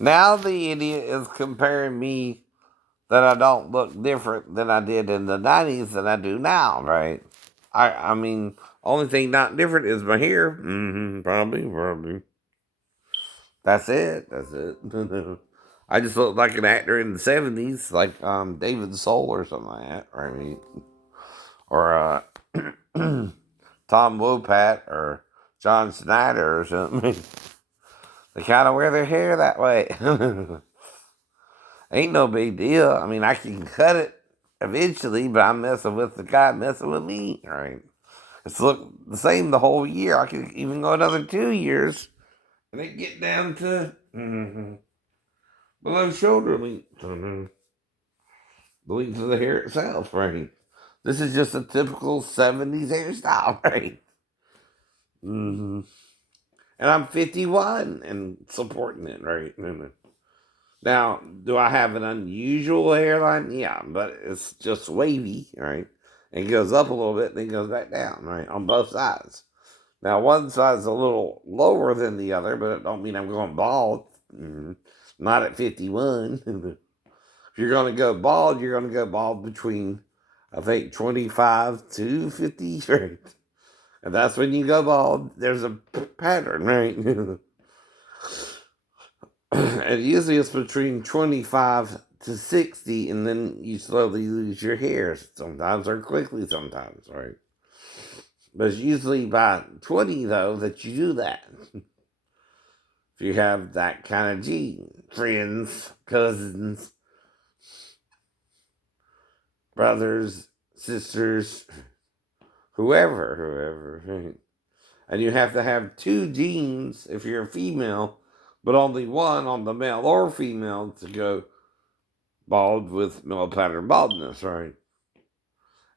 Now the idiot is comparing me that I don't look different than I did in the 90s than I do now, right? I mean, only thing not different is my hair. Probably. That's it. That's it. I just look like an actor in the 70s, like David Soul or something like that, right? Or Tom Wopat or John Snyder or something. They kind of wear their hair that way. Ain't no big deal. I mean, I can cut it eventually, but I'm messing with the guy messing with me, right? It's look the same the whole year. I could even go another 2 years and then get down to below shoulder length. The length of the hair itself, right? This is just a typical 70s hairstyle, right? Mm-hmm. And I'm 51 and supporting it, right? Now, do I have an unusual hairline? Yeah, but it's just wavy, right? It goes up a little bit, then goes back down, right? On both sides. Now, one side's a little lower than the other, but it don't mean I'm going bald. Not at 51. If you're going to go bald, you're going to go bald between, I think, 25 to 50, right? And that's when you go bald. There's a pattern, right? And usually it's between 25 to 60, and then you slowly lose your hair. Sometimes or quickly, sometimes, right? But it's usually by 20, though, that you do that. If you have that kind of gene, friends, cousins, brothers, sisters, whoever, right? And you have to have two genes if you're a female, but only one on the male or female to go bald with male pattern baldness, right?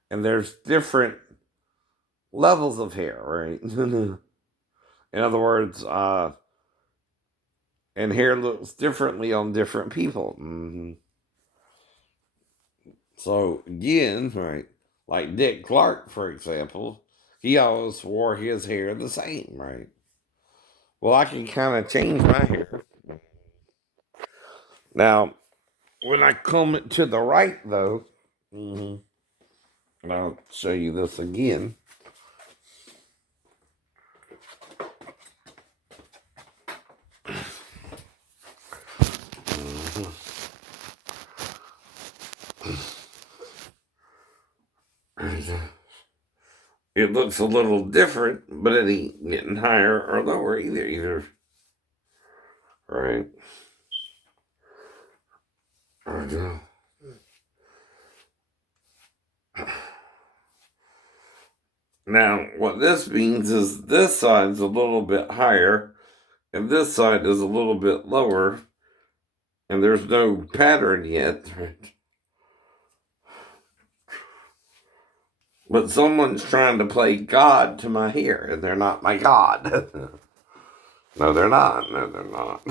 And there's different levels of hair, right? In other words, and hair looks differently on different people. So again, right, like Dick Clark, for example, he always wore his hair the same, right? Well, I can kind of change my hair. Now, when I comb it to the right, though, and I'll show you this again. It looks a little different, but it ain't getting higher or lower either. Right? I Now, what this means is this side's a little bit higher, and this side is a little bit lower, and there's no pattern yet. Right? But someone's trying to play God to my hair, and they're not my God. No, they're not. No, they're not.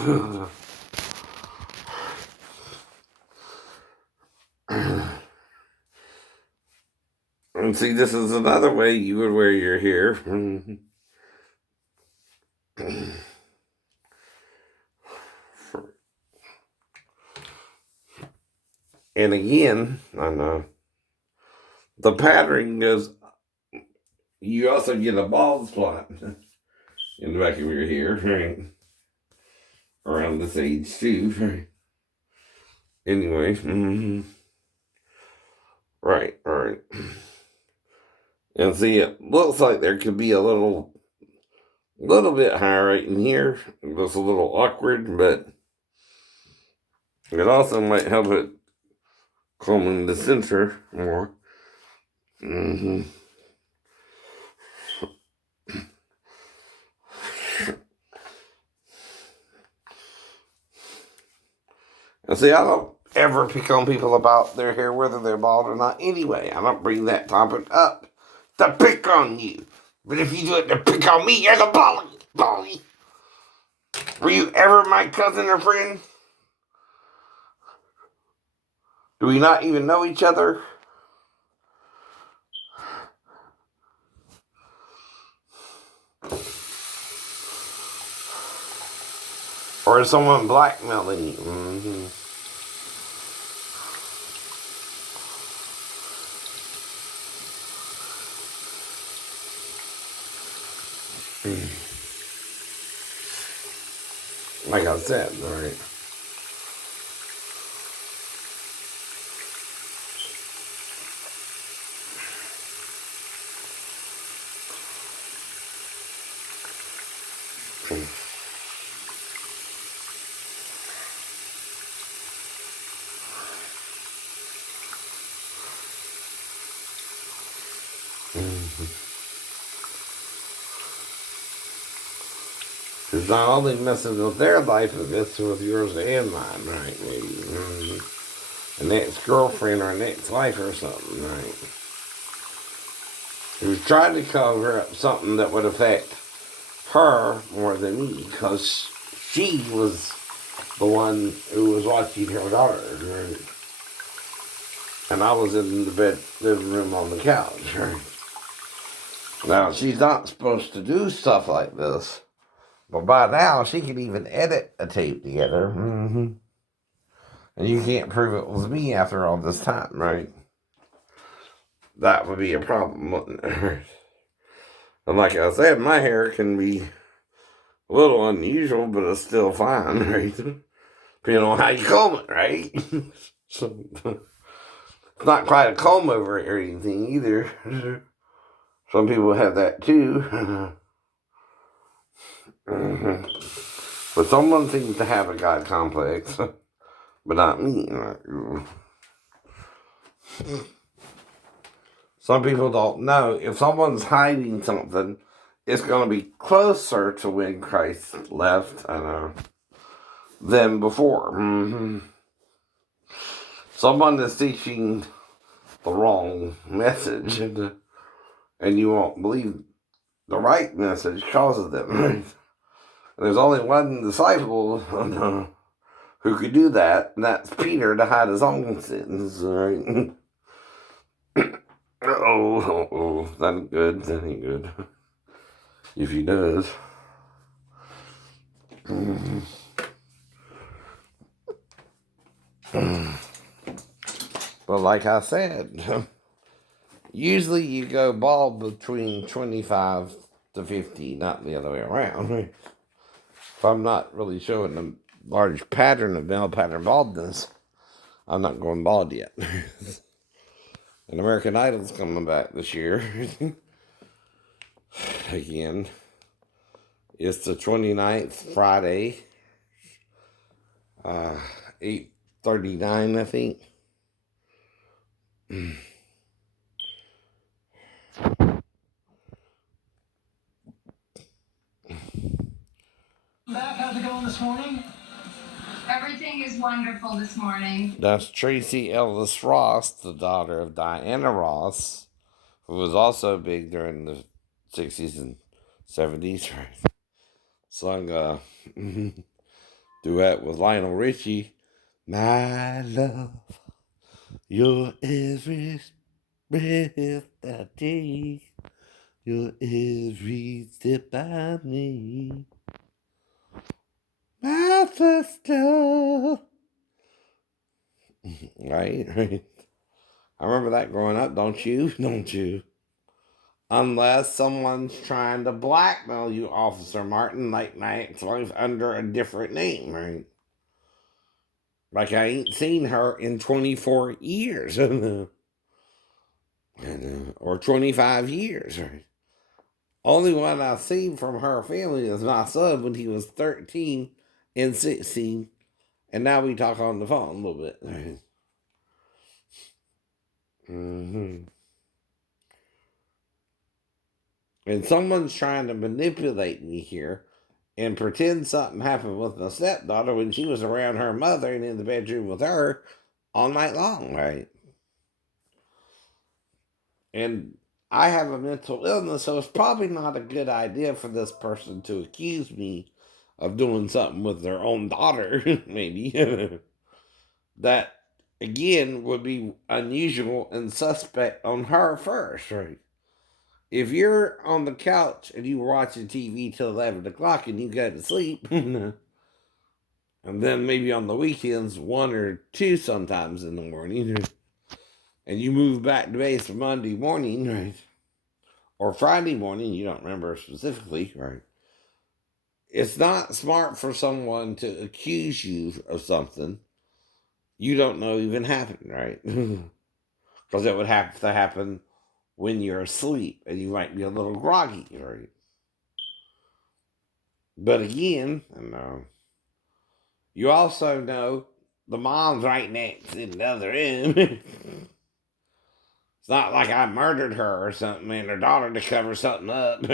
And see, this is another way you would wear your hair. And again, I know the pattern goes. You also get a bald spot in the back of your hair, right? Around this age too, right? Anyway, right. And see, it looks like there could be a little bit higher right in here. Just a little awkward, but it also might help it comb in the center more. Mm-hmm. And see, I don't ever pick on people about their hair, whether they're bald or not. Anyway, I don't bring that topic up to pick on you. But if you do it to pick on me, you're the bully. Were you ever my cousin or friend? Do we not even know each other? Or is someone blackmailing you? Mm-hmm. Like I said, right? It's not only messing with their life, it's messing with yours and mine, right? Maybe. An ex-girlfriend or an ex-wife or something, right? Who's trying to cover up something that would affect her more than me, because she was the one who was watching her daughter, right? And I was in the living room on the couch, right? Now, she's not supposed to do stuff like this, but by now she can even edit a tape together. Mm-hmm. And you can't prove it was me after all this time, right? That would be a problem, wouldn't it? And like I said, my hair can be a little unusual, but it's still fine, right? Depending on how you comb it, right? So, it's not quite a comb over or anything either. Some people have that too. But someone seems to have a God complex, but not me. Some people don't know. If someone's hiding something, it's going to be closer to when Christ left than before. Mm-hmm. Someone is teaching the wrong message, and you won't believe the right message causes them. There's only one disciple who could do that, and that's Peter, to hide his own sins. Right? That ain't good. That ain't good. If he does. But like I said, usually you go bald between 25 to 50, not the other way around. If I'm not really showing a large pattern of male pattern baldness, I'm not going bald yet. And American Idol's coming back this year. Again. It's the 29th, Friday. 8:39, I think. How's it going this morning? Everything is wonderful this morning. That's Tracy Ellis Ross, the daughter of Diana Ross, who was also big during the 60s and 70s. Sung a duet with Lionel Richie. My love, your every breath that I take, your every step I make, my first love. Right? I remember that growing up, don't you? Don't you? Unless someone's trying to blackmail you, Officer Martin, like my ex-wife, under a different name, right? Like I ain't seen her in 24 years. Or 25 years, right? Only one I've seen from her family is my son when he was 13 and 16. And now we talk on the phone a little bit. Right? Mm-hmm. And someone's trying to manipulate me here and pretend something happened with my stepdaughter when she was around her mother and in the bedroom with her all night long, right? And I have a mental illness, so it's probably not a good idea for this person to accuse me of doing something with their own daughter, maybe. That, again, would be unusual and suspect on her first, right? If you're on the couch and you're watching TV till 11 o'clock and you go to sleep, And then maybe on the weekends, 1 or 2 sometimes in the morning. And you move back to base for Monday morning, right? Or Friday morning, you don't remember specifically, right? It's not smart for someone to accuse you of something you don't know even happened, right? Because it would have to happen when you're asleep and you might be a little groggy, right? But again, you also know the mom's right next in the other room. It's not like I murdered her or something and her daughter to cover something up.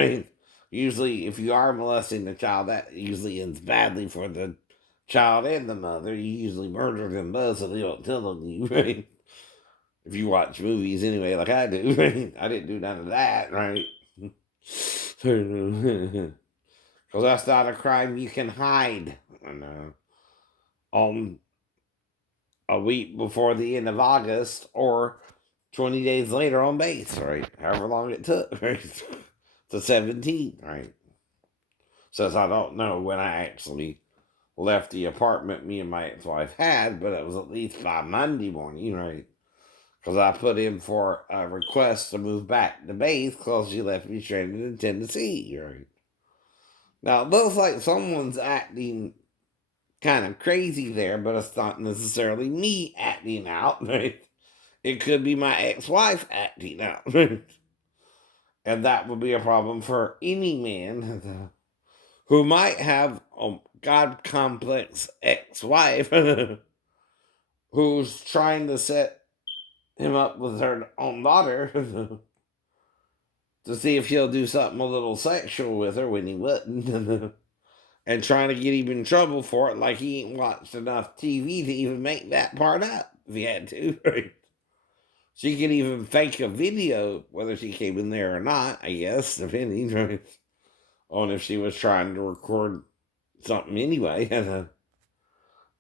Usually, if you are molesting the child, that usually ends badly for the child and the mother. You usually murder them both so they don't tell on you, right? If you watch movies anyway, like I do, right? I didn't do none of that, right? Because that's not a crime you can hide. And, on a week before the end of August or 20 days later on base, right? However long it took, right? To 17, right? Since I don't know when I actually left the apartment me and my ex-wife had, but it was at least by Monday morning, right? Because I put in for a request to move back to base because she left me stranded in Tennessee, right? Now, it looks like someone's acting kind of crazy there, but it's not necessarily me acting out, right? It could be my ex-wife acting out, right? And that would be a problem for any man who might have a God complex ex-wife who's trying to set him up with her own daughter to see if he'll do something a little sexual with her when he wouldn't. And trying to get him in trouble for it, like he ain't watched enough TV to even make that part up if he had to. Right? She could even fake a video, whether she came in there or not, I guess, depending, right, on if she was trying to record something anyway.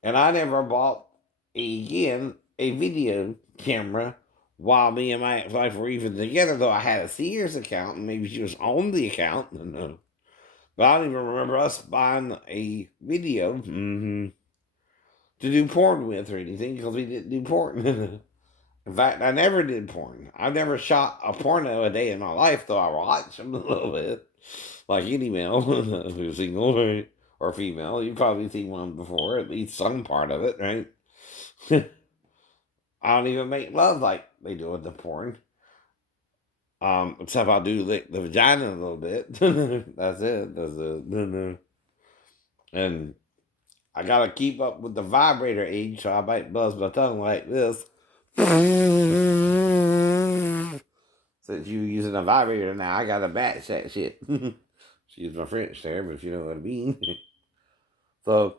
And I never bought, again, a video camera while me and my ex-wife were even together, though I had a Sears account, and maybe she was on the account. But I don't even remember us buying a video to do porn with or anything because we didn't do porn. In fact, I never did porn. I've never shot a porno a day in my life, though I watch them a little bit. Like any male who's single, right? Or female. You've probably seen one before, at least some part of it, right? I don't even make love like they do with the porn. Except I do lick the vagina a little bit. That's it. That's it. And I gotta keep up with the vibrator age, so I might buzz my tongue like this. Since you using a vibrator now, I gotta batch that shit. Excuse my French there, but if you know what I mean. So,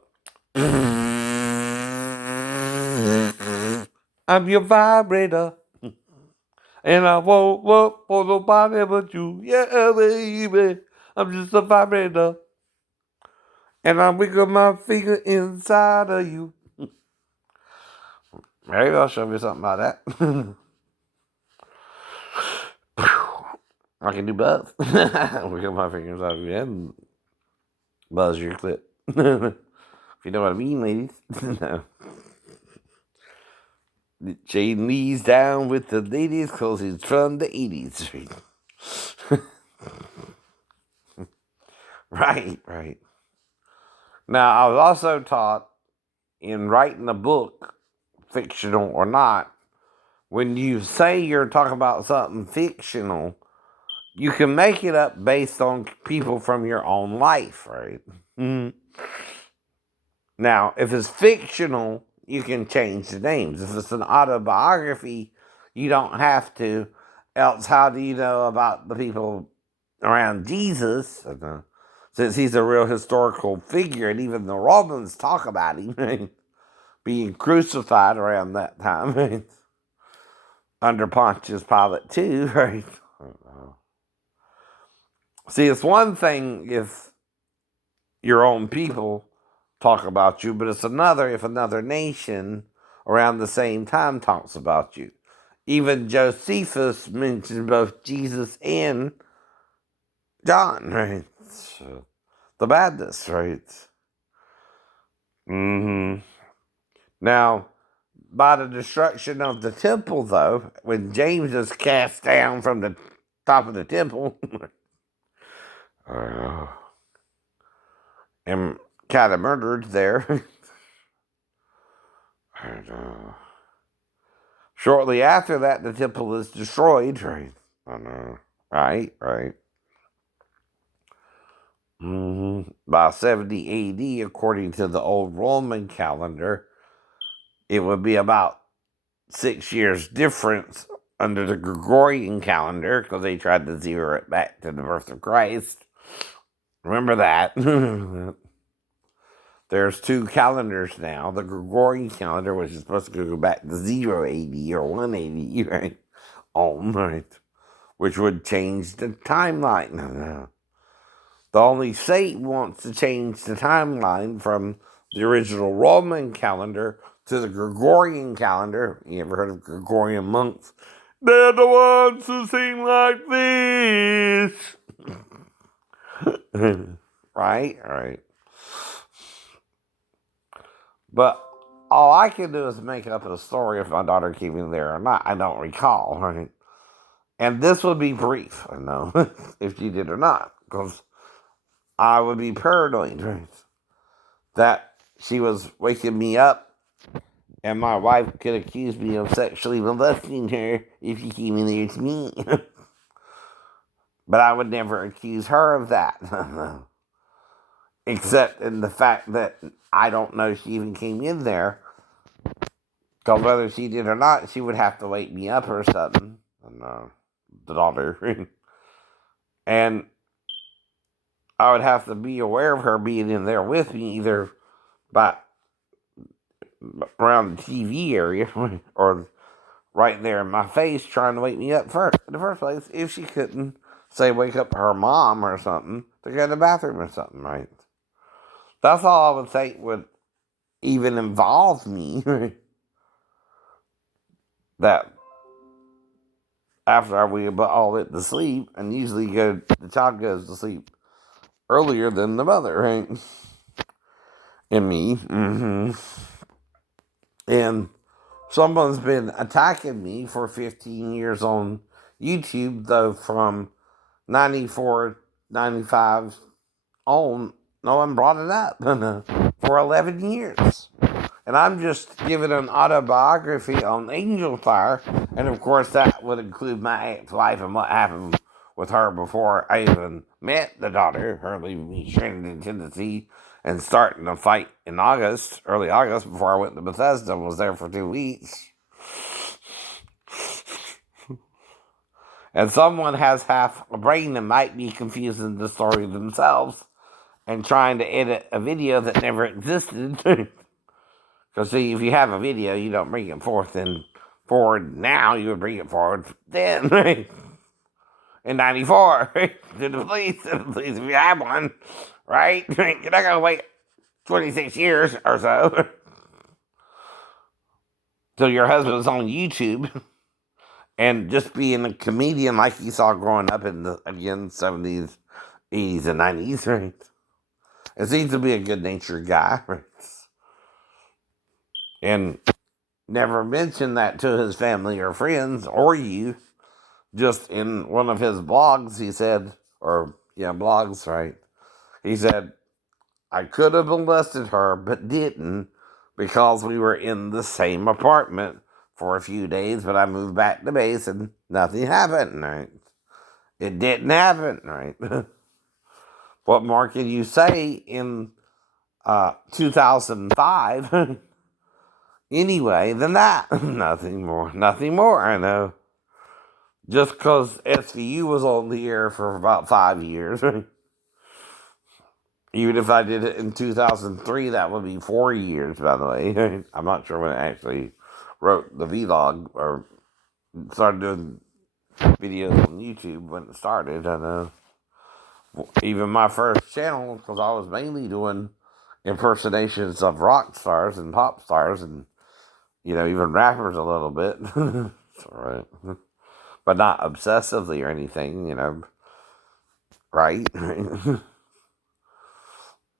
I'm your vibrator, and I won't work for nobody but you. Yeah, baby, I'm just a vibrator, and I wiggle my finger inside of you. Maybe I'll show you something about that. I can do both. Wiggle my fingers out of your head and buzz your clip. If you know what I mean, ladies. No. Chain Lee's down with the ladies because he's from the 80s. Right. Now, I was also taught in writing a book, fictional or not, when you say you're talking about something fictional, you can make it up based on people from your own life, right? Now, if it's fictional, you can change the names. If it's an autobiography, you don't have to. Else, how do you know about the people around Jesus? Since he's a real historical figure, and even the Romans talk about him right? Being crucified around that time, right? Under Pontius Pilate, too, right? See, it's one thing if your own people talk about you, but it's another if another nation around the same time talks about you. Even Josephus mentioned both Jesus and John, right? So, the Baptist, right? Mm-hmm. Now, by the destruction of the temple, though, when James is cast down from the top of the temple and kind of murdered there, and, shortly after that, the temple is destroyed. Right? Right. By 70 AD, according to the old Roman calendar, it would be about 6 years difference under the Gregorian calendar because they tried to zero it back to the birth of Christ. Remember that. There's two calendars now. The Gregorian calendar, which is supposed to go back to 0 AD or 1 AD, right? Right. Which would change the timeline. No. The only saint wants to change the timeline from the original Roman calendar to the Gregorian calendar. You ever heard of Gregorian monks? They're the ones who sing like this. Right. But all I can do is make up a story if my daughter came in there or not. I don't recall, right? And this would be brief, I know, if she did or not, because I would be paranoid, right? That she was waking me up and my wife could accuse me of sexually molesting her if she came in there to me. But I would never accuse her of that. Except in the fact that I don't know she even came in there. Because whether she did or not, she would have to wake me up or something. And, the daughter. And I would have to be aware of her being in there with me, either by around the TV area or right there in my face trying to wake me up first in the first place if she couldn't, say, wake up her mom or something to go to the bathroom or something, right? That's all I would think would even involve me. That after we all went to sleep, and usually the child goes to sleep earlier than the mother, right? And me. And someone's been attacking me for 15 years on YouTube, though from 94, 95 on, no one brought it up for 11 years. And I'm just giving an autobiography on Angel Fire, and of course that would include my ex-wife and what happened with her before I even met the daughter, her leaving me stranded in Tennessee and starting a fight in August, early August, before I went to Bethesda and was there for 2 weeks. And someone has half a brain that might be confusing the story themselves and trying to edit a video that never existed. Because, see, if you have a video, you don't bring it forward now, you would bring it forward then, right? In 94, right? To the police, if you have one, right? You're not going to wait 26 years or so till your husband's on YouTube and just being a comedian like you saw growing up in the, again, 70s, 80s, and 90s, right? It seems to be a good-natured guy, right? And never mentioned that to his family or friends or you. Just in one of his blogs, he said, blogs, right? He said, I could have molested her, but didn't because we were in the same apartment for a few days, but I moved back to base and nothing happened, right? It didn't happen, right? What more can you say in 2005 anyway than that? Nothing more, I know. Just because SVU was on the air for about 5 years. Even if I did it in 2003, that would be 4 years, by the way. I'm not sure when I actually wrote the vlog or started doing videos on YouTube when it started. I know. Even my first channel, because I was mainly doing impersonations of rock stars and pop stars and, even rappers a little bit. It's alright. But not obsessively or anything, right?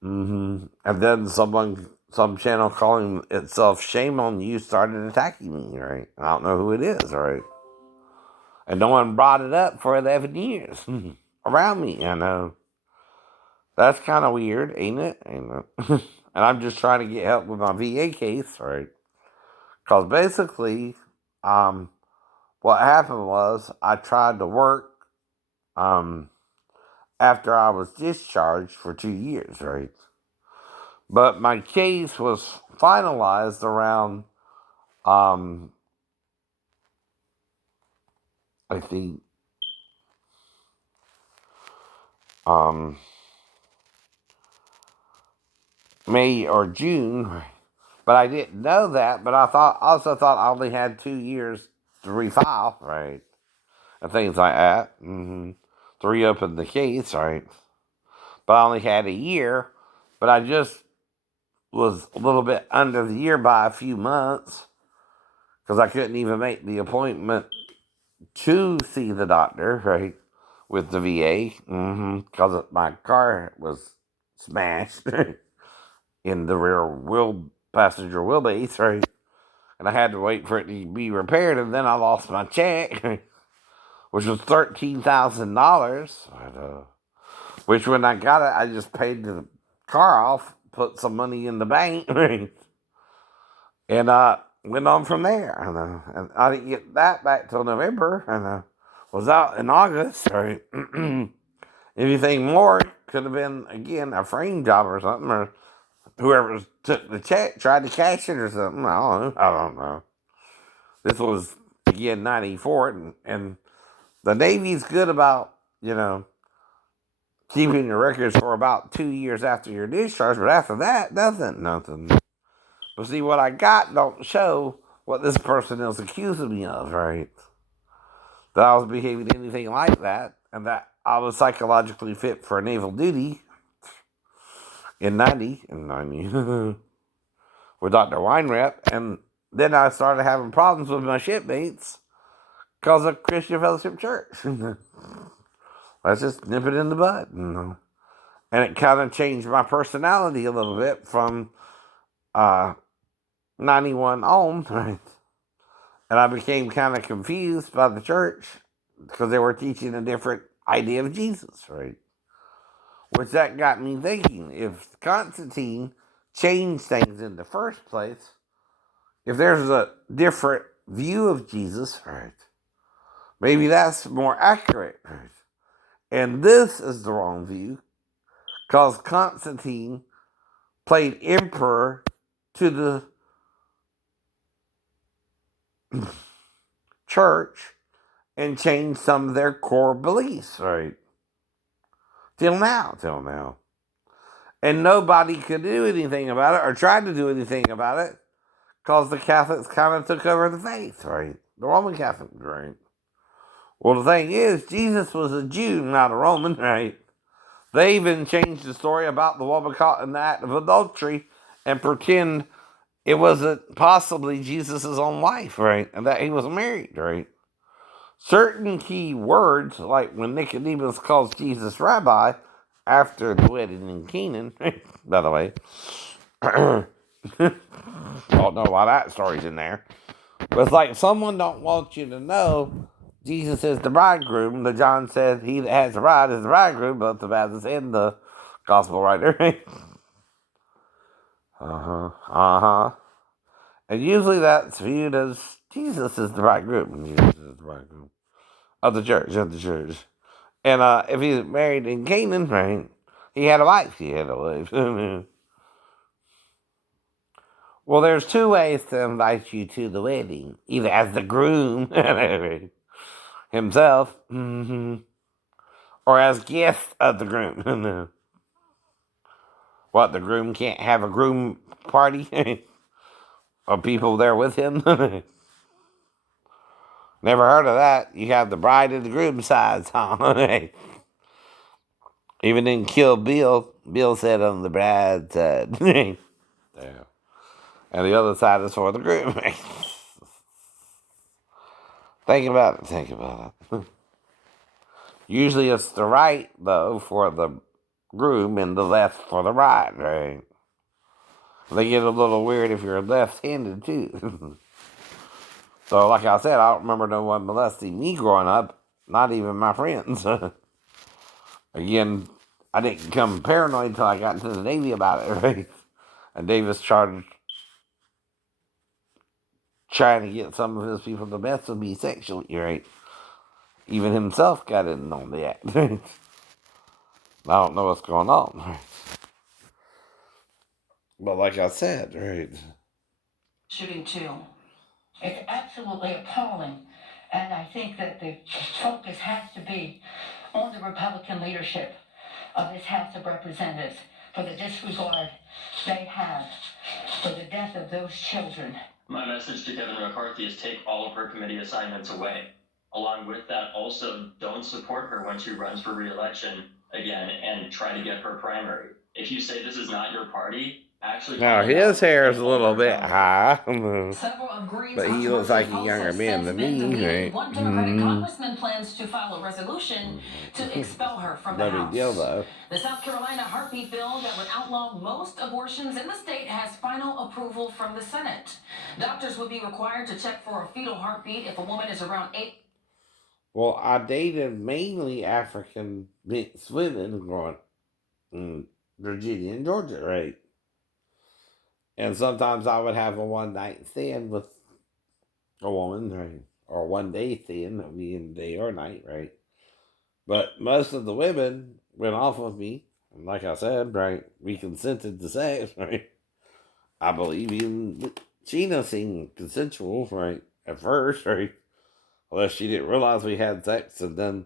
And then someone some channel calling itself Shame on You started attacking me, right? I don't know who it is, right? And no one brought it up for 11 years around me. I know. That's kind of weird, ain't it? Ain't it? And I'm just trying to get help with my VA case, right? Because basically, um, what happened was I tried to work um, after I was discharged for 2 years, right? But my case was finalized around, um, I think, um, May or June. But I didn't know that. But I also thought I only had 2 years to refile, right? And things like that, to reopen the case, right? But I only had a year. But I just was a little bit under the year by a few months because I couldn't even make the appointment to see the doctor, right, with the VA, because my car was smashed in the rear passenger wheelbase, right, and I had to wait for it to be repaired, and then I lost my check, which was $13,000, which when I got it, I just paid the car off, put some money in the bank, right, and went on from there. And I didn't get that back till November, and was out in August. Right, anything more could have been again a frame job or something, or whoever took the check tried to cash it or something. I don't know. I don't know. This was again '94, and the Navy's good about keeping your records for about 2 years after your discharge, but after that, nothing. But see, what I got don't show what this person is accusing me of, right? That I was behaving anything like that, and that I was psychologically fit for naval duty in 90 with Dr. Weinrep, and then I started having problems with my shipmates because of Christian Fellowship Church. Let's just nip it in the bud. And it kind of changed my personality a little bit from uh, 91 on, right? And I became kind of confused by the church because they were teaching a different idea of Jesus, right? Which that got me thinking, if Constantine changed things in the first place, if there's a different view of Jesus, right, maybe that's more accurate, right? And this is the wrong view because Constantine played emperor to the church and changed some of their core beliefs, right? Till now. And nobody could do anything about it or tried to do anything about it because the Catholics kind of took over the faith, right? The Roman Catholics, right? Well, the thing is, Jesus was a Jew, not a Roman, right? They even changed the story about the woman caught in the act of adultery and pretend it wasn't possibly Jesus' own wife, right? And that he was married, right? Certain key words, like when Nicodemus calls Jesus rabbi after the wedding in Canaan, by the way. Don't know why that story's in there. But it's like someone don't want you to know Jesus is the bridegroom. The John said he that has the bride is the bridegroom, both the Baptist and the gospel writer. And usually that's viewed as Jesus is the bridegroom. Jesus is the bridegroom of the church. And if he's married in Canaan, right, he had a wife. He had a wife. Well, there's two ways to invite you to the wedding. Either as the groom himself, or as guest of the groom. What, the groom can't have a groom party? Or people there with him? Never heard of that. You have the bride and the groom sides, huh? Even in Kill Bill, Bill said on the bride side. Yeah. And the other side is for the groom. Think about it. Usually it's the right, though, for the groom and the left for the bride, right? They get a little weird if you're left-handed too. So, like I said, I don't remember no one molesting me growing up. Not even my friends. Again, I didn't become paranoid until I got into the Navy about it, right? And Davis started trying to get some of his people to mess with me sexually, right? Even himself got in on the act. I don't know what's going on, right? But like I said, right? Shooting too. It's absolutely appalling. And I think that the focus has to be on the Republican leadership of this House of Representatives for the disregard they have for the death of those children. My message to Kevin McCarthy is take all of her committee assignments away. Along with that, also don't support her when she runs for re-election again and try to get her primary. If you say this is not your party, actually Now his hair is a little bit high, but he looks like a younger man than me, right? One Democratic congressman plans to file a resolution to expel her from the No big House. deal though. The South Carolina heartbeat bill that would outlaw most abortions in the state has final approval from the Senate. Doctors would be required to check for a fetal heartbeat if a woman is around 8. Well, I dated mainly African mixed women growing in Virginia and Georgia, right? And sometimes I would have a one night stand with a woman, right? Or one day stand, that would be in day or night, right? But most of the women went off of me. And like I said, right, we consented to sex, right? I believe even Gina seemed consensual, right? At first, right? Unless she didn't realize we had sex, and then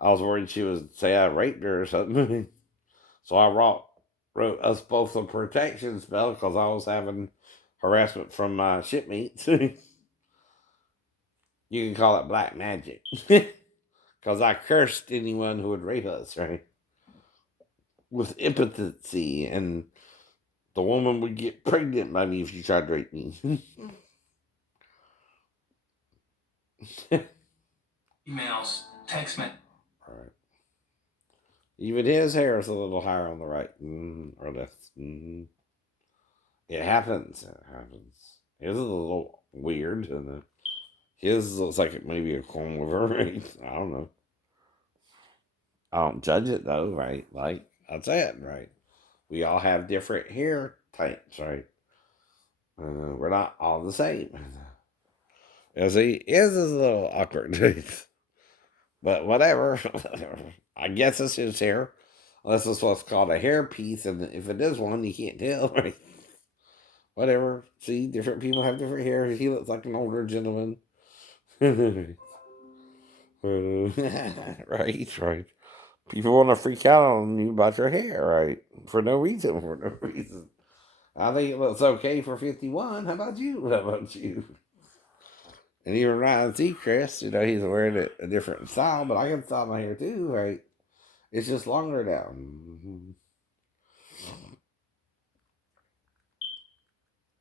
I was worried she would say I raped her or something. So I wrote us both a protection spell because I was having harassment from my shipmates. You can call it black magic. Because I cursed anyone who would rape us, right? With impotency, and the woman would get pregnant by me if she tried to rape me. Emails, text me. Right. Even his hair is a little higher on the right or left. It happens. It happens. His is a little weird, and his looks like it may be a comb over. Right? I don't know. I don't judge it though, right? Like I said, right? We all have different hair types, right? We're not all the same. You see, his is a little awkward, but whatever. I guess it's his hair. Unless it's what's called a hair piece, and if it is one, you can't tell, right? Whatever. See, different people have different hair. He looks like an older gentleman. Right, right. People want to freak out on you about your hair, right? For no reason, for no reason. I think it looks okay for 51. How about you? How about you? And even Ryan Seacrest, he's wearing a different style, but I can style my hair too, right? It's just longer now.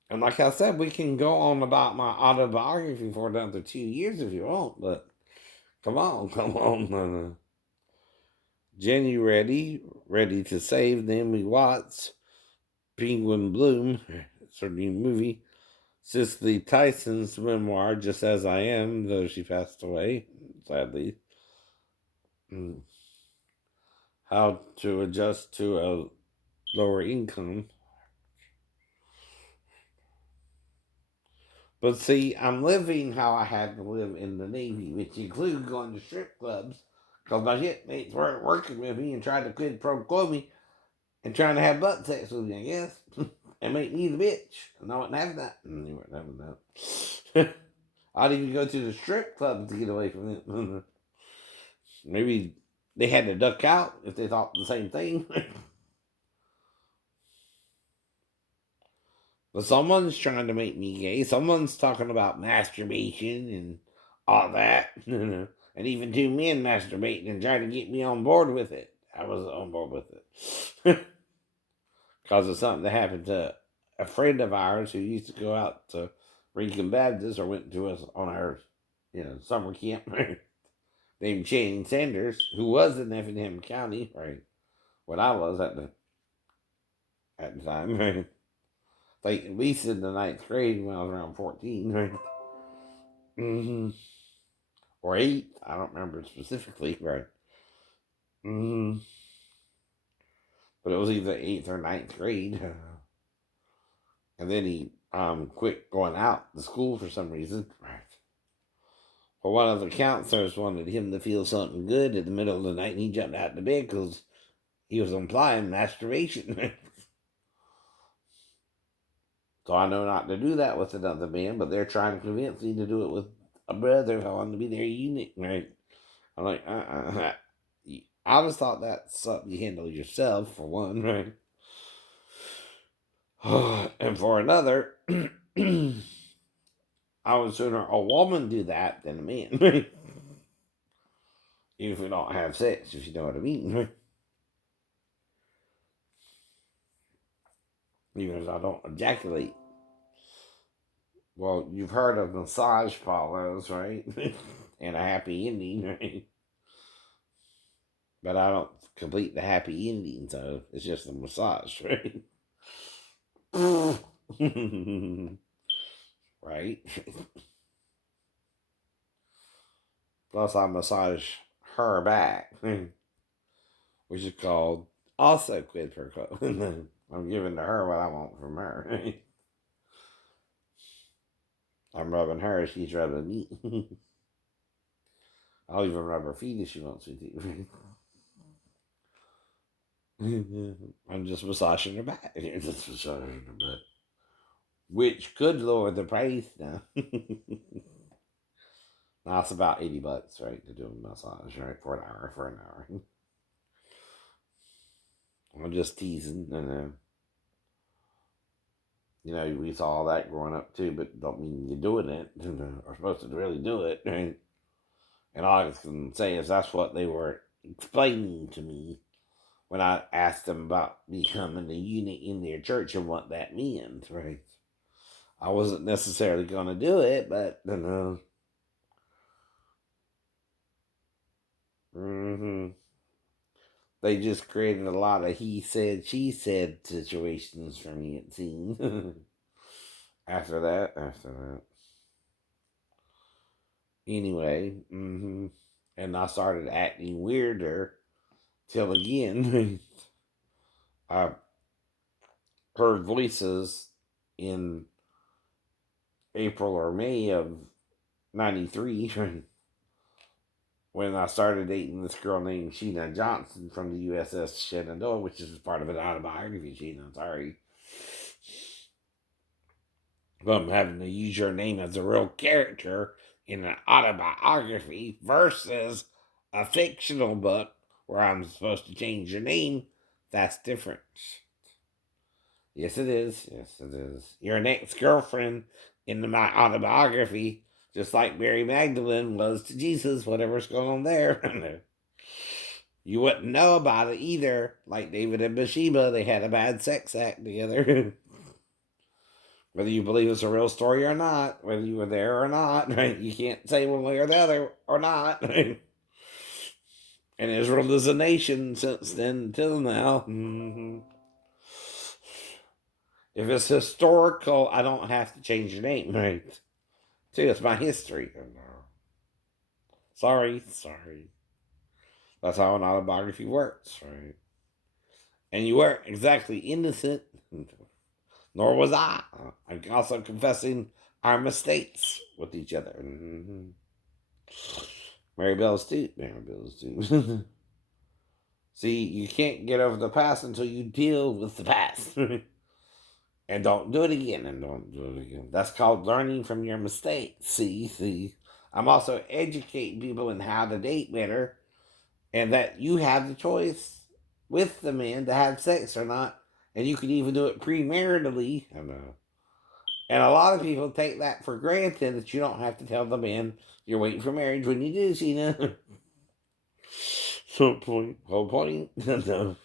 And like I said, we can go on about my autobiography for another 2 years if you want, but come on, come on. Jenny ready to save Naomi Watts. Penguin Bloom, it's her new movie. Cicely Tyson's memoir, Just As I Am, though she passed away, sadly. How to adjust to a lower income. But see, I'm living how I had to live in the Navy, which includes going to strip clubs, because my shipmates weren't working with me and tried to quid pro quo me and trying to have butt sex with me, I guess, and make me the bitch. And I wasn't having that. And they weren't having that. I'd even go to the strip club to get away from it. Maybe they had to duck out if they thought the same thing. But someone's trying to make me gay. Someone's talking about masturbation and all that. And even two men masturbating and trying to get me on board with it. I wasn't on board with it. Because of something that happened to a friend of ours who used to go out to Rincon Baptist or went to us on our summer camp named Channing Sanders, who was in Effingham County, right? When I was at the time, right? Like at least in the ninth grade when I was around 14, right? Or 8, I don't remember specifically, right? But it was either 8th or ninth grade. And then he quit going out to school for some reason. Right. Well, one of the counselors wanted him to feel something good in the middle of the night, and he jumped out of bed because he was implying masturbation. So I know not to do that with another man, but they're trying to convince me to do it with a brother who wanted to be their eunuch, right? I'm like, I always thought that's something you handle yourself, for one, right? And for another, I would sooner a woman do that than a man, right? Even if we don't have sex, if you know what I mean, right? Even if I don't ejaculate. Well, you've heard of massage parlors, right? And a happy ending, right? But I don't complete the happy ending, so it's just a massage, right? Right? Plus, I massage her back, which is called also quid pro quo. I'm giving to her what I want from her. Right? I'm rubbing her, she's rubbing me. I'll even rub her feet if she wants me to. I'm just massaging her back. Just massaging her back. Which could lower the price now. Now it's about $80, right, to do a massage, right, for an hour. I'm just teasing, and we saw all that growing up too, but don't mean you're doing it, or supposed to really do it, right? And all I can say is that's what they were explaining to me when I asked them about becoming a unit in their church and what that meant, right? I wasn't necessarily going to do it, but they just created a lot of he said, she said situations for me, it seemed. after that. Anyway, and I started acting weirder till again I heard voices in April or May of 93 when I started dating this girl named Sheena Johnson from the USS Shenandoah, which is part of an autobiography, Sheena, I'm sorry. But I'm having to use your name as a real character in an autobiography versus a fictional book where I'm supposed to change your name. That's different. Yes, it is. Yes, it is. You're an ex-girlfriend in my autobiography, just like Mary Magdalene was to Jesus, whatever's going on there. You wouldn't know about it either. Like David and Bathsheba, they had a bad sex act together. Whether you believe it's a real story or not, whether you were there or not, right? You can't say one way or the other or not. Right? And Israel is a nation since then until now. If it's historical, I don't have to change your name, right? See, it's my history. Sorry. That's how an autobiography works, right? And you weren't exactly innocent, nor was I. I'm also confessing our mistakes with each other. Mary Bell's too. See, you can't get over the past until you deal with the past. And don't do it again, That's called learning from your mistakes. See. I'm also educating people in how to date better, and that you have the choice with the man to have sex or not, and you can even do it premaritally. I know. And a lot of people take that for granted that you don't have to tell the man you're waiting for marriage when you do, Sheena. Whole point. No.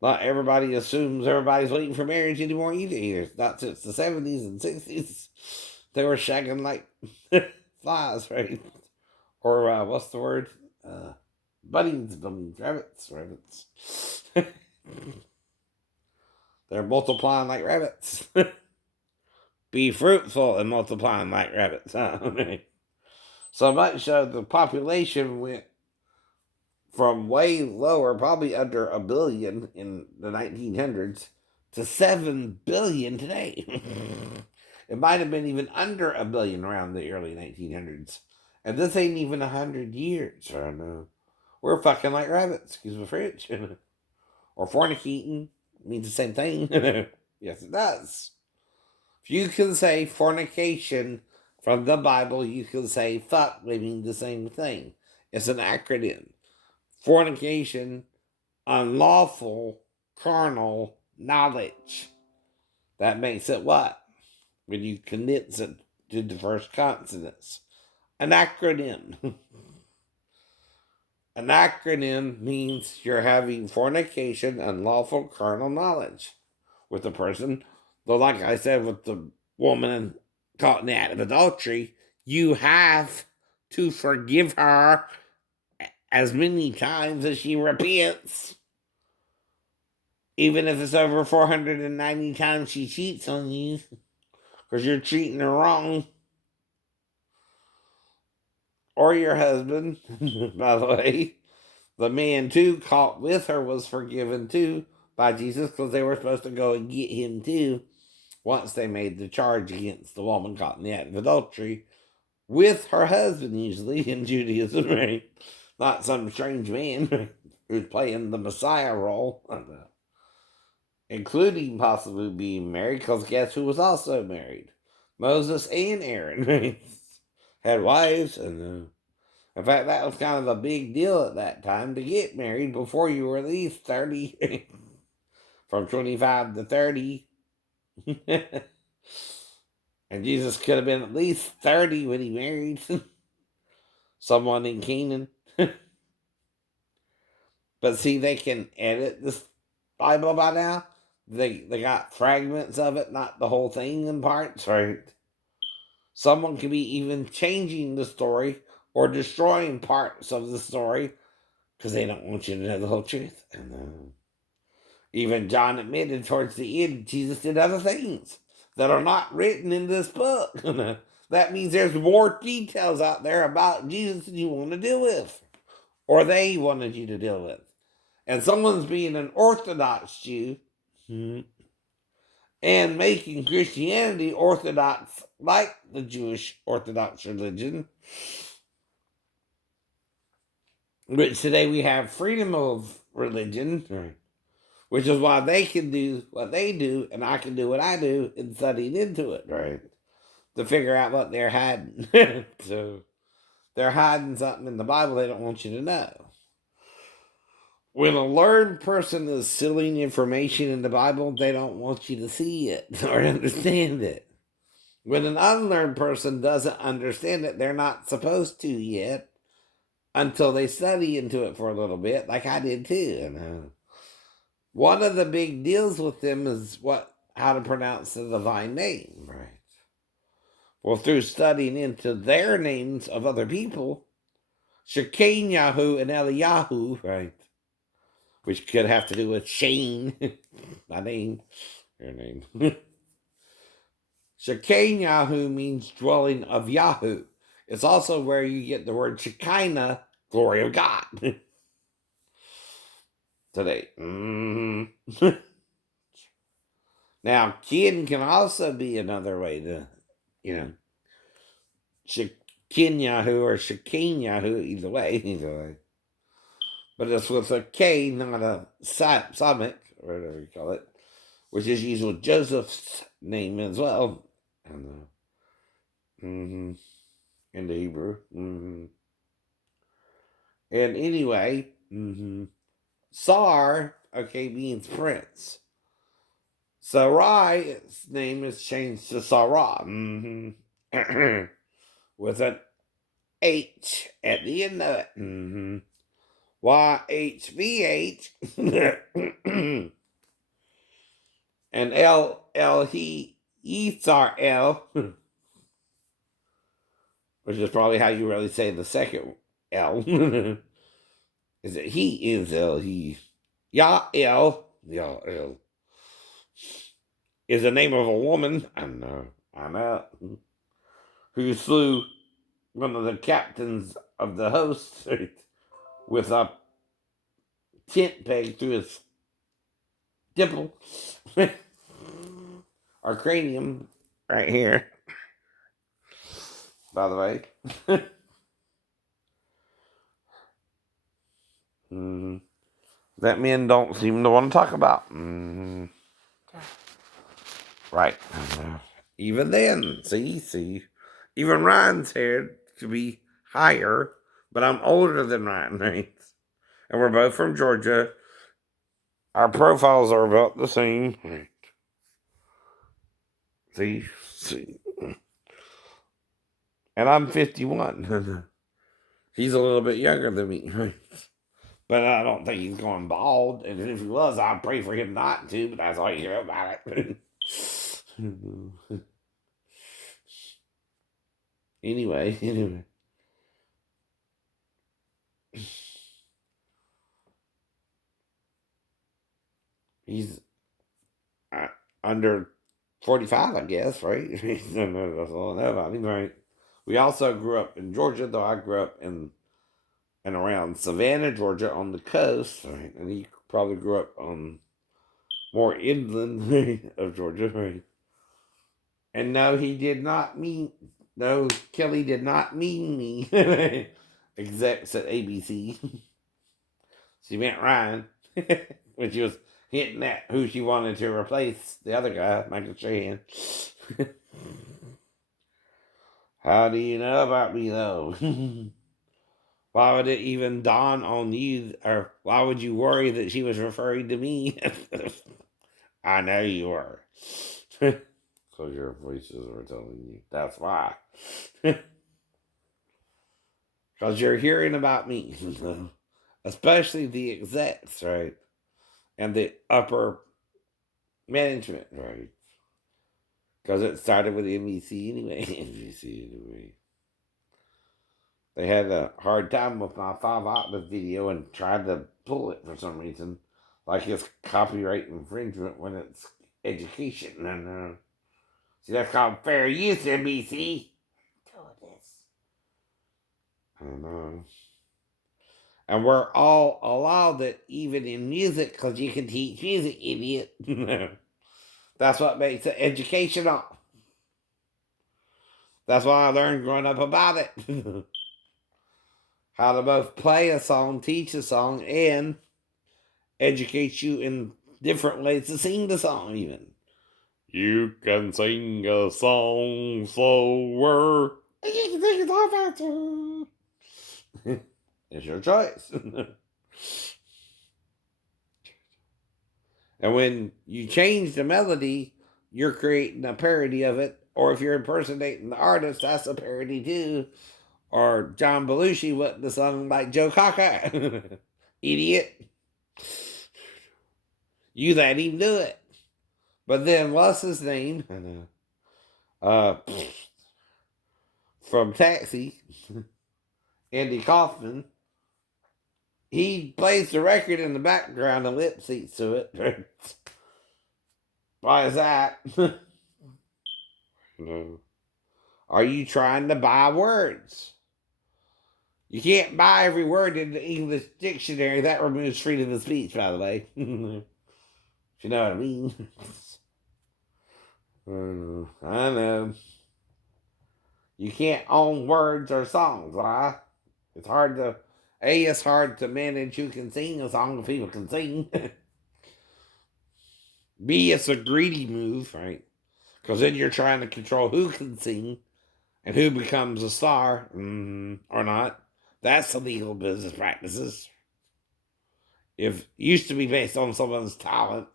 Not everybody assumes everybody's waiting for marriage anymore either. Not since the 70s and 60s. They were shagging like flies, right? Or what's the word? Bunnies, rabbits. They're multiplying like rabbits. Be fruitful and multiplying like rabbits. Huh? So much so the population went from way lower, probably under a billion in the 1900s, to 7 billion today. It might have been even under a billion around the early 1900s. And this ain't even 100 years. I don't know. We're fucking like rabbits, excuse my French. Or fornicating means the same thing. Yes, it does. If you can say fornication from the Bible, you can say fuck, they mean the same thing. It's an acronym. Fornication, unlawful, carnal knowledge. That makes it what? When you condense it to the first consonants. An acronym. An acronym means you're having fornication, unlawful carnal knowledge with the person. Though, like I said, with the woman caught in the act of adultery, you have to forgive her as many times as she repents. Even if it's over 490 times she cheats on you, because you're treating her wrong. Or your husband, by the way. The man, too, caught with her was forgiven, too, by Jesus, because they were supposed to go and get him, too, once they made the charge against the woman caught in the act of adultery, with her husband, usually, in Judaism, right? Not some strange man who's playing the Messiah role, including possibly being married, because guess who was also married? Moses and Aaron, right? Had wives, and in fact, that was kind of a big deal at that time to get married before you were at least 30. From 25 to 30. And Jesus could have been at least 30 when he married someone in Canaan. But see, they can edit this Bible by now. They got fragments of it, not the whole thing in parts, right? Someone could be even changing the story or destroying parts of the story because they don't want you to know the whole truth. And even John admitted towards the end, Jesus did other things that are not written in this book. That means there's more details out there about Jesus than you want to deal with, or they wanted you to deal with. And someone's being an Orthodox Jew and making Christianity orthodox like the Jewish Orthodox religion, which today we have freedom of religion, which is why they can do what they do and I can do what I do in studying into it, right? To figure out what they're hiding. So they're hiding something in the Bible they don't want you to know. When a learned person is stealing information in the Bible, they don't want you to see it or understand it. When an unlearned person doesn't understand it, they're not supposed to yet until they study into it for a little bit, like I did too. And one of the big deals with them is how to pronounce the divine name, right? Well, through studying into their names of other people, Shekinyahu and Eliyahu, right? Which could have to do with Shane, my name, your name. Shekinyahu means dwelling of Yahoo. It's also where you get the word Shekinah, glory of God. Today. Now, kin can also be another way to, Shekinyahu or Shekinyahu, either way. But it's with a K, not a Samic, or whatever you call it, which is used with Joseph's name as well. In the Hebrew. And anyway, Sar, means prince. Sarai, its name is changed to Sarah. With an H at the end of it. YHVH. And He Yisar L, which is probably how you really say the second L. Is it he is L, he. Ya El. is the name of a woman. I know. Who slew one of the captains of the host with a tent peg through his dimple or cranium right here. By the way. That men don't seem to want to talk about. Right. Even then, see. Even Ryan's hair could be higher, but I'm older than Ryan, right? And we're both from Georgia. Our profiles are about the same. Right. See. And I'm 51. He's a little bit younger than me, right? But I don't think he's going bald. And if he was, I'd pray for him not to, but that's all you hear about it. Anyway. He's under 45, I guess, right? That's all I know about him, right? We also grew up in Georgia, though I grew up in and around Savannah, Georgia, on the coast, right? And he probably grew up on more inland of Georgia, right? And no, he did not mean. No, Kelly did not mean me. Execs at ABC. She meant Ryan when she was hitting at who she wanted to replace the other guy, Michael Strahan. How do you know about me, though? Why would it even dawn on you, or why would you worry that she was referring to me? I know you were. Because your voices were telling you. That's why. Because you're hearing about me. Especially the execs, right? And the upper management, right? Because it started with NBC anyway. NBC anyway. They had a hard time with my 5 Octave video and tried to pull it for some reason. Like it's copyright infringement when it's education. And see, that's called fair use, NBC. I don't know. And we're all allowed it, even in music, because you can teach music, idiot. That's what makes it educational. That's what I learned growing up about it. How to both play a song, teach a song, and educate you in different ways to sing the song, even. You can sing a song slower. And you can sing it all faster. It's your choice. And when you change the melody, you're creating a parody of it. Or if you're impersonating the artist, that's a parody too. Or John Belushi wouldn't have sung like Joe Cocker. Idiot. You let him do it. But then what's his name? From Taxi, Andy Kaufman. He plays the record in the background and lip syncs to it. Why is that? No. Are you trying to buy words? You can't buy every word in the English dictionary. That removes freedom of speech, by the way. You know what I mean? I know. You can't own words or songs, right? It's hard to manage who can sing a song if people can sing. B, it's a greedy move, right? Because then you're trying to control who can sing and who becomes a star or not. That's illegal business practices. If used to be based on someone's talent,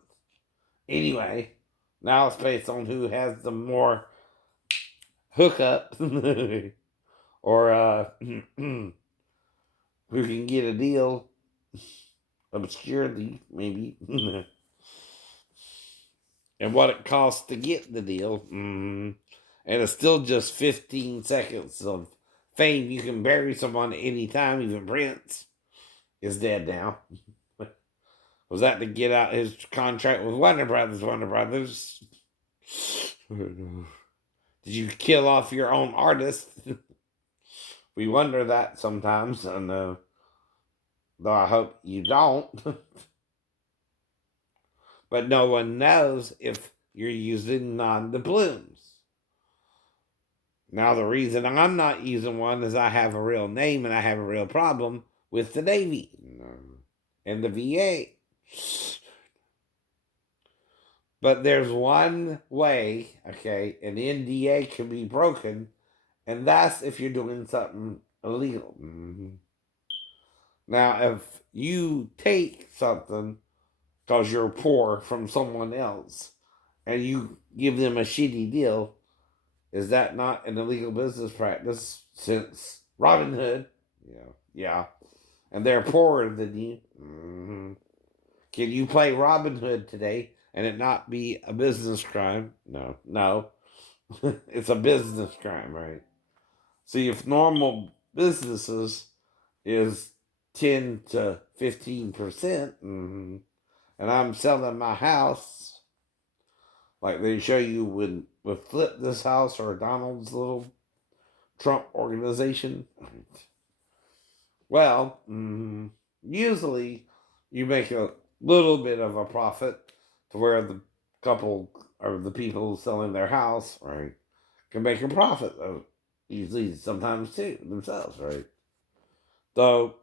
anyway, now it's based on who has the more hookup or who can get a deal obscurely, maybe. And what it costs to get the deal. And it's still just 15 seconds of fame. You can bury someone at any time. Even Prince is dead now. Was that to get out his contract with Warner Brothers? Did you kill off your own artist? We wonder that sometimes, and though I hope you don't. But no one knows if you're using non-doubloons. Now, the reason I'm not using one is I have a real name and I have a real problem with the Navy and the VA. But there's one way, okay, an NDA can be broken, and that's if you're doing something illegal. Now, if you take something because you're poor from someone else and you give them a shitty deal, is that not an illegal business practice since Robin Hood? Yeah. And they're poorer than you. Can you play Robin Hood today and it not be a business crime? No. It's a business crime, right? See, if normal businesses is 10 to 15%, and I'm selling my house, like they show you with Flip This House or Donald's little Trump organization. Well, usually you make a little bit of a profit to where the couple or the people selling their house, right, can make a profit of easily sometimes too themselves, right? Though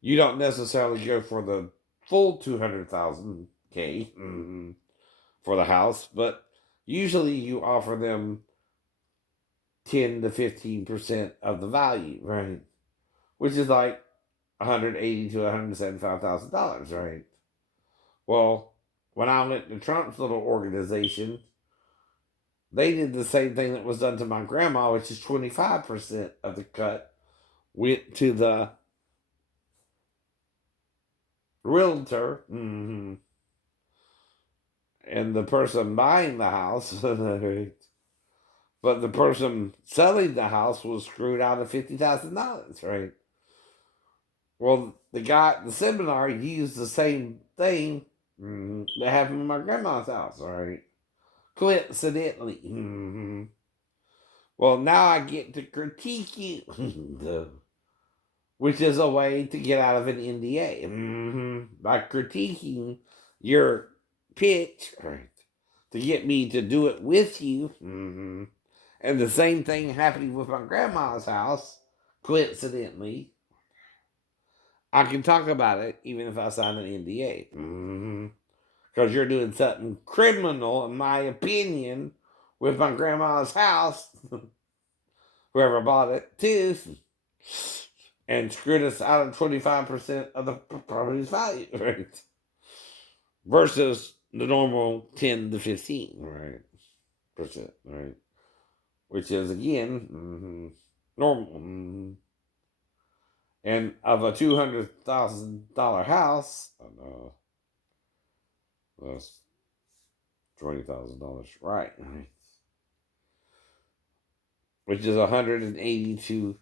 you don't necessarily go for the full 200,000 K for the house, but usually you offer them 10 to 15% of the value, right? Which is like $180,000 to $175,000, right? Well, when I went to Trump's little organization, they did the same thing that was done to my grandma, which is 25% of the cut went to the realtor, and the person buying the house, but the person selling the house was screwed out of $50,000, right? Well, the guy at the seminar used the same thing that happened in my grandma's house, right? Coincidentally. Well, now I get to critique you, which is a way to get out of an NDA. By critiquing your pitch, right, to get me to do it with you. And the same thing happening with my grandma's house, coincidentally. I can talk about it even if I sign an NDA. Because you're doing something criminal, in my opinion, with my grandma's house, whoever bought it, too, and screwed us out of 25% of the property's value, right? Versus the normal 10 to 15, right? Percent, right? Which is, again, normal. And of a $200,000 house, that's $20,000, right? Which is 180 to,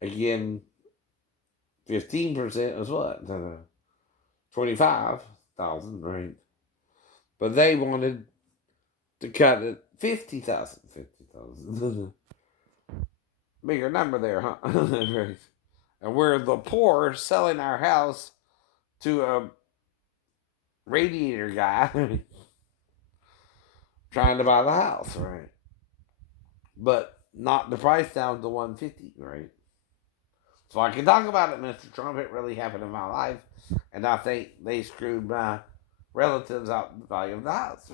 again, 15% is what? 25,000, right? But they wanted to cut it 50,000. 50,000. Bigger number there, huh? Right. And we're the poor selling our house to a radiator guy trying to buy the house, right? But not the price down to 150, right? So I can talk about it, Mr. Trump. It really happened in my life, and I think they screwed my relatives out the value of the house.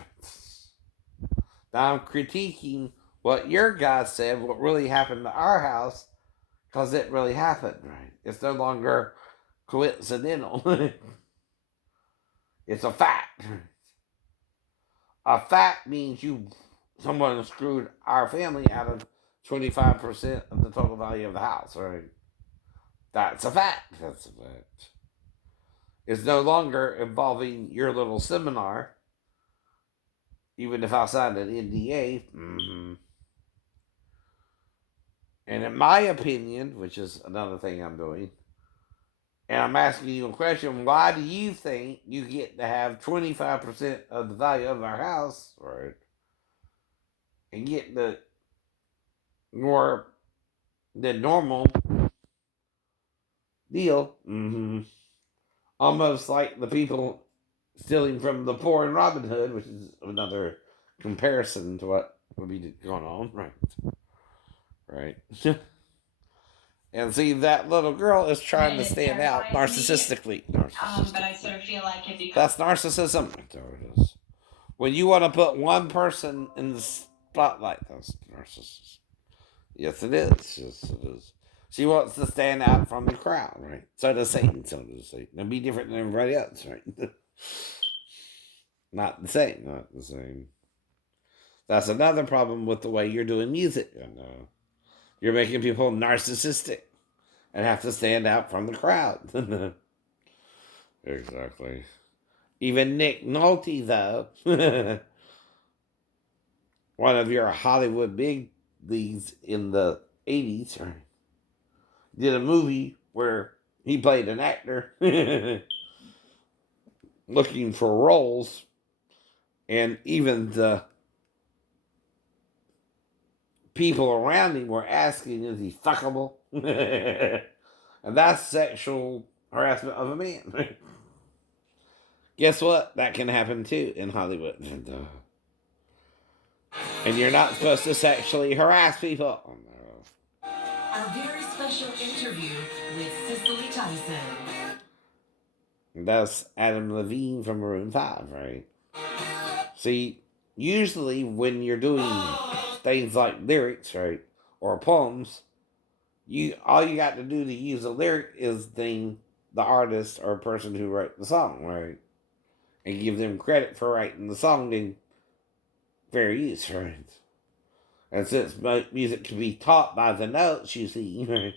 Now I'm critiquing what your guy said, what really happened to our house, because it really happened, right? It's no longer coincidental. It's a fact. A fact means someone screwed our family out of 25% of the total value of the house, right? That's a fact. That's a fact. It's no longer involving your little seminar, even if I signed an NDA. And in my opinion, which is another thing I'm doing, And I'm asking you a question. Why do you think you get to have 25% of the value of our house, right? And get the more than normal deal? Mm-hmm. Almost like the people stealing from the poor in Robin Hood, which is another comparison to what would be going on, right? Right. And see, that little girl is trying to stand out narcissistically. But I sort of feel like it becomes... That's narcissism. There it is. When you want to put one person in the spotlight, that's narcissism. Yes, it is. Yes, it is. She wants to stand out from the crowd, right? So does Satan. So does Satan. And be different than everybody else, right? Not the same. Not the same. That's another problem with the way you're doing music. And, you're making people narcissistic and have to stand out from the crowd. Exactly. Even Nick Nolte, though, one of your Hollywood big leagues in the 80s, did a movie where he played an actor looking for roles, and even the people around him were asking, is he fuckable? And that's sexual harassment of a man. Guess what? That can happen too in Hollywood. And you're not supposed to sexually harass people. Oh, no. A very special interview with Cicely Tyson. That's Adam Levine from Maroon 5, right? See, usually when you're doing things like lyrics, right, or poems, all you got to do to use a lyric is name the artist or person who wrote the song, right? And give them credit for writing the song in fair use, right? And since music can be taught by the notes, you see, right?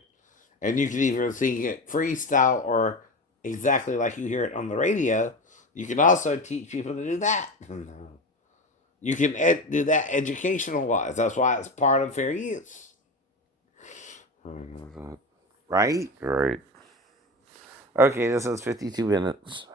And you can either sing it freestyle or exactly like you hear it on the radio, you can also teach people to do that. You can do that educational wise. That's why it's part of fair use. Right? Right. Okay, this is 52 minutes.